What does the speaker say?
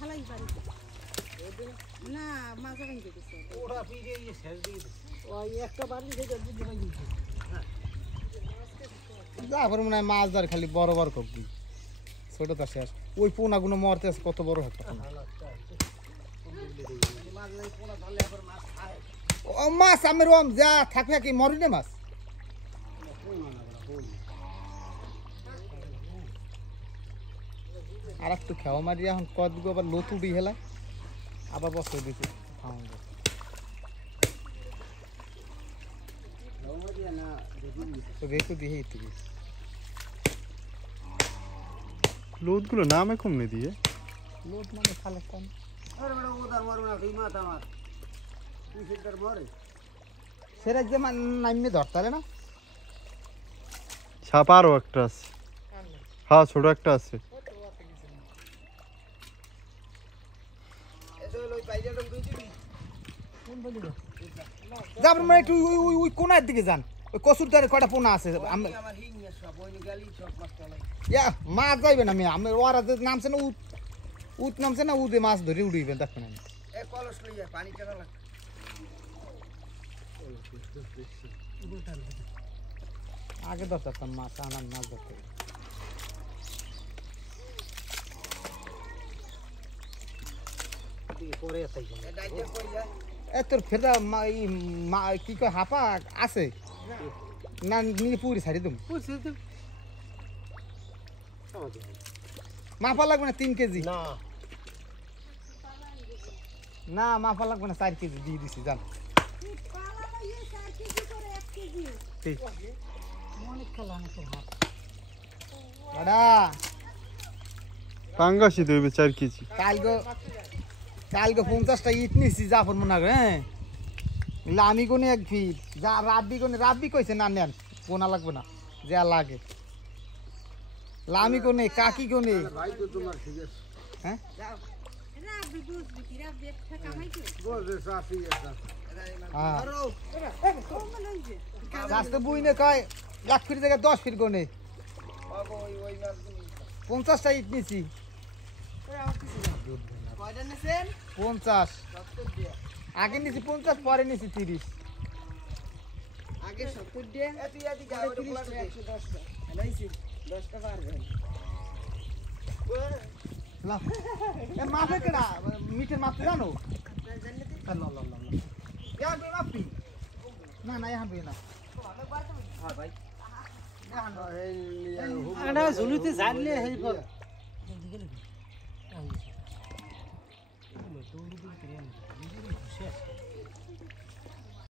হালাই পারি না মাছ ভেঙে দিছে ওরা পিড়ে এই শেষ দিয়ে দিছে ওই একটা বাড়ি থেকে বুঝতে পারি তারপরে মনে হয় মাছ ধর খালি বড় বড় কবি ছোট তো শেষ ওই পোনাগুলো মরতে আছে কত বড় একটা ও মাছ আমি রম যা থাকবে কি মরি না মাছ আর একটু খেওয়া মারি এখন কদগো আবার লতু দি হেলা আবার বসে দিছি তো দেখো দিয়ে তুই লোদগুলো নামে কমনে দিয়ে লোড মানে খালে কম আরে বড় ওদার মারবে না তুই মাথা মার তুই সেটার মরে সেটা যে নাইমে ধরতালে না ছাপ আরও একটা আছে হ্যাঁ ছোট একটা আছে যাবার মানে একটু ওই কোনার দিকে যান ওই কসুর তারে কয়টা পোনা আছে আমার হিং সব ওই গালি সব মাছ চালাই ইয়া মাছ যাইবে না আমি ওরা যে নামছে না উত নামছে না উদে মাছ ধরে উড়িবেন দেখবেন আমি এ কলস লইয়া পানি টানা লাগ আগে ধরতাম মাছ আনার মাছ ধরতে পরে তাই এ ডাইতে কই যায় এ তোর ফেদা কি কয় হাপা আছে না নিয়ে পুরি ছাড়ি তুমি মাপা লাগবে না 3 কেজি না না মাপা লাগবে না 4 কেজি দিয়ে দিছি জান ঠিক অনেক খেলা অনেক হাত দাদা পাঙ্গাসি দেবে 4 কেজি কালকে 50টা ইট নিছি জাফর মনে করে হ্যাঁ আমি কোনে এক ফিট যা রাব্বি কইছে না নেন কোনা লাগবে না যা লাগে লামি কোনে কাকি কোনে ভাই তো তোমার ঠিক আছে হ্যাঁ রাব্বি দুধ বিক্রি রাব্বি একটা কামাই কি বলে সাফি এটা হ্যাঁ আরো কমল হইছে রাস্তা বুইনে কয় 1 ফিট জায়গায় 10 ফিট কোনে বাবা ওই মাছগুলো 50টা ইট নিছি কয়টা নেছেন 50 70 দিয়া আগে নিছি 50 পরে নিছি 30 আগে 70 দিয়া এ তুই আদি গাড়ি 30 টাকা 110 টাকা নাইছি 10 টাকা আর দেন এ মাপে কেডা মিটের মাপতে জানো ইয়া বে মাপি না না ইয়া বে না হ্যাঁ ভাই এটা ঝুলিতে জানলে হেই